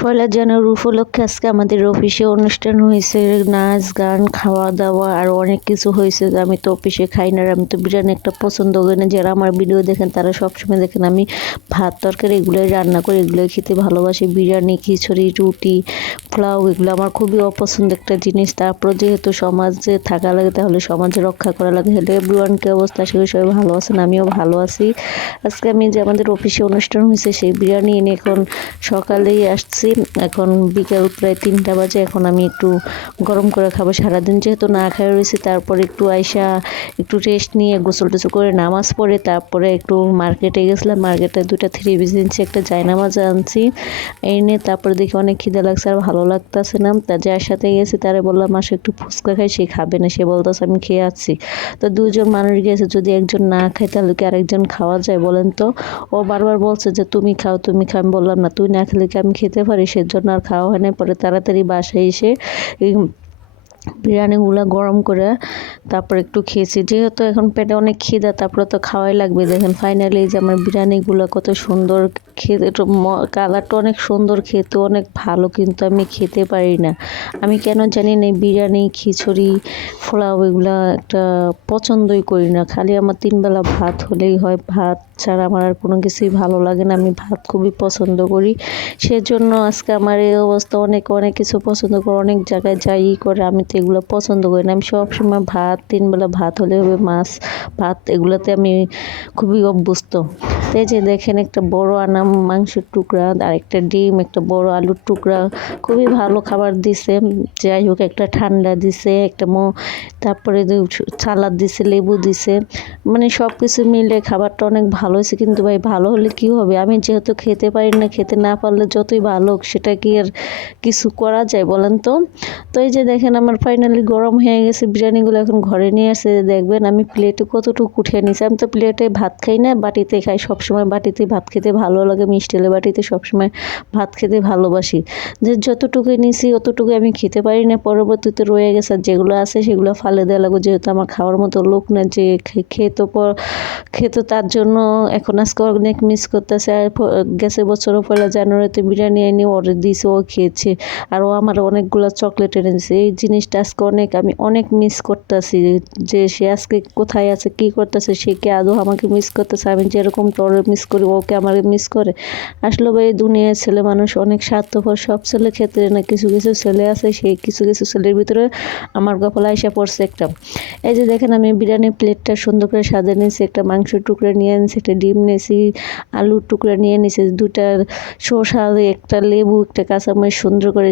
পয়লা জানুয়ারি উপলক্ষে আজকে আমাদের অফিসে অনুষ্ঠান হয়েছে, নাচ গান খাওয়া দাওয়া আর অনেক কিছু হয়েছে। আমি তো অফিসে খাই না, আমি তো বিরিয়ানি একটা পছন্দ করি না। যারা আমার ভিডিও দেখেন তারা সবসময় দেখেন আমি ভাত তরকারি এগুলোই রান্না করি, এগুলোই খেতে ভালোবাসি। বিরিয়ানি, খিচুড়ি, রুটি, পোলাও এগুলো আমার খুবই অপছন্দ একটা জিনিস। তারপর যেহেতু সমাজে থাকা লাগে তাহলে সমাজে রক্ষা করা লাগে। হলে এভরিওয়ান কি অবস্থা, সেগুলো সবাই ভালো আছেন, আমিও ভালো আছি। আজকে আমি যে আমাদের অফিসে অনুষ্ঠান হয়েছে সেই বিরিয়ানি এনে এখন সকালেই আসছি, এখন বিকেল প্রায় 3টা বাজে। এখন আমি একটু গরম করে খাবো। সারাদিন যেহেতু না খাই রয়েছি, তারপরে একটু আইসা একটু রেস্ট নিয়ে গোসল টোসল করে নামাজ পড়ে তারপরে একটু মার্কেটে গেছিলাম। মার্কেটে 2টা 3 পিস নিচ্ছি, একটা জায়নামাজ আনছি। এই নিয়ে তারপরে দেখি অনেক খিদে লাগছে আর ভালো লাগতেছে না। তা যার সাথে গেছি তারে বললাম আসে একটু ফুচকা খাই, সে খাবে না, সে বলতেছে আমি খেয়ে আছি। তো 2জন মানুষ গেছে, যদি একজন না খায় তাহলে কি আরেকজন খাওয়া যায় বলেন তো? ও বারবার বলছে যে তুমি খাও তুমি খাও। আমি বললাম না, তুই না খেলে কি আমি খেতে পারি? সেজন্য আর খাওয়া হয় না। পরে তাড়াতাড়ি বাসায় এসে বিরিয়ানিগুলো গরম করে তারপর একটু খেয়েছি। যেহেতু এখন পেটে অনেক খিদা, তারপরে তো খাওয়াই লাগবে। দেখেন ফাইনালি যে আমার বিরিয়ানিগুলো কত সুন্দর খেতে, কালারটা অনেক সুন্দর, খেতে অনেক ভালো, কিন্তু আমি খেতে পারি না। আমি কেন জানি না বিরিয়ানি, খিচুড়ি, পোলাও এগুলা একটা পছন্দই করি না। খালি আমার 3 বেলা ভাত হলেই হয়, ভাত ছাড়া আমার আর কোনো কিছুই ভালো লাগে না। আমি ভাত খুবই পছন্দ করি, সেজন্য আজকে আমার এই অবস্থা। অনেক কিছু পছন্দ করে, অনেক জায়গায় যাই করে, আমি তো এগুলো পছন্দ করি না। আমি সবসময় ভাত, 3 বেলা ভাত হলে হবে, মাছ ভাত এগুলোতে আমি খুবই অভ্যস্ত। এই যে দেখেন একটা বড় আনাম মাংসের টুকরা আর একটা ডিম, একটা বড় আলুর টুকরা, খুবই ভালো খাবার দিছে। যাই হোক, একটা ঠান্ডা দিছে, একটা তারপরে সালাদ দিছে, লেবু দিছে, মানে সব কিছু মিলে খাবারটা অনেক ভালো হয়েছে। কিন্তু ভাই ভালো হলে কি হবে, আমি যেহেতু খেতে পারি না, খেতে না পারলে যতই ভালো হোক সেটা কি আর কিছু করা যায় বলেন তো? তো এই যে দেখেন আমার ফাইনালি গরম হয়ে গেছে বিরিয়ানিগুলো, এখন ঘরে নিয়ে আসে। দেখবেন আমি প্লেটে কতটুকু উঠিয়ে নিয়েছি। আমি তো প্লেটে ভাত খাই না, বাটিতে খাই। সবসময় বাটিতে ভাত খেতে ভালো লাগে, আমি স্টিলের বাটিতে সবসময় ভাত খেতে ভালোবাসি। যে যতটুকুই নিছি অতটুকু আমি খেতে পারি না, পরবর্তীতে রয়ে গেছে। আর যেগুলো আছে সেগুলো ফালে দেওয়া লাগবে, যেহেতু আমার খাওয়ার মতো লোক না যে খেত, তার জন্য এখন আজকে অনেক মিস করতেছে। আর গেছে বছরও পয়লা জানুয়ারিতে বিরিয়ানি এনে অর্ডার দিয়েছে, ও খেয়েছে। আর ও আমার অনেকগুলো চকলেট এনে দিয়েছে। এই জিনিসটা আজকে আমি অনেক মিস করতেছি, যে সে আজকে কোথায় আছে, কি করতেছে, সে কি আদৌ আমাকে মিস করতেছে? আমি যেরকম তোরে মিস করি ওকে আমাকে মিস করে? আসলে ভাই দুনিয়ার ছেলে মানুষ অনেক স্বার্থপর। সব ছেলের ক্ষেত্রে না, কিছু ছেলে আছে, সেই কিছু ছেলের ভিতরে আমার কপালে আইসা পড়ছে একটা। এই যে দেখেন আমি বিরিয়ানির প্লেটটা সুন্দর করে সাজিয়ে নিয়েছি, একটা মাংসের টুকরা নিয়ে নিয়েছি, একটা ডিম নিয়েছি, আলুর টুকরা নিয়ে নিয়েছি, 2টা শসা, একটা লেবু, একটা কাঁচামরিচ সুন্দর করে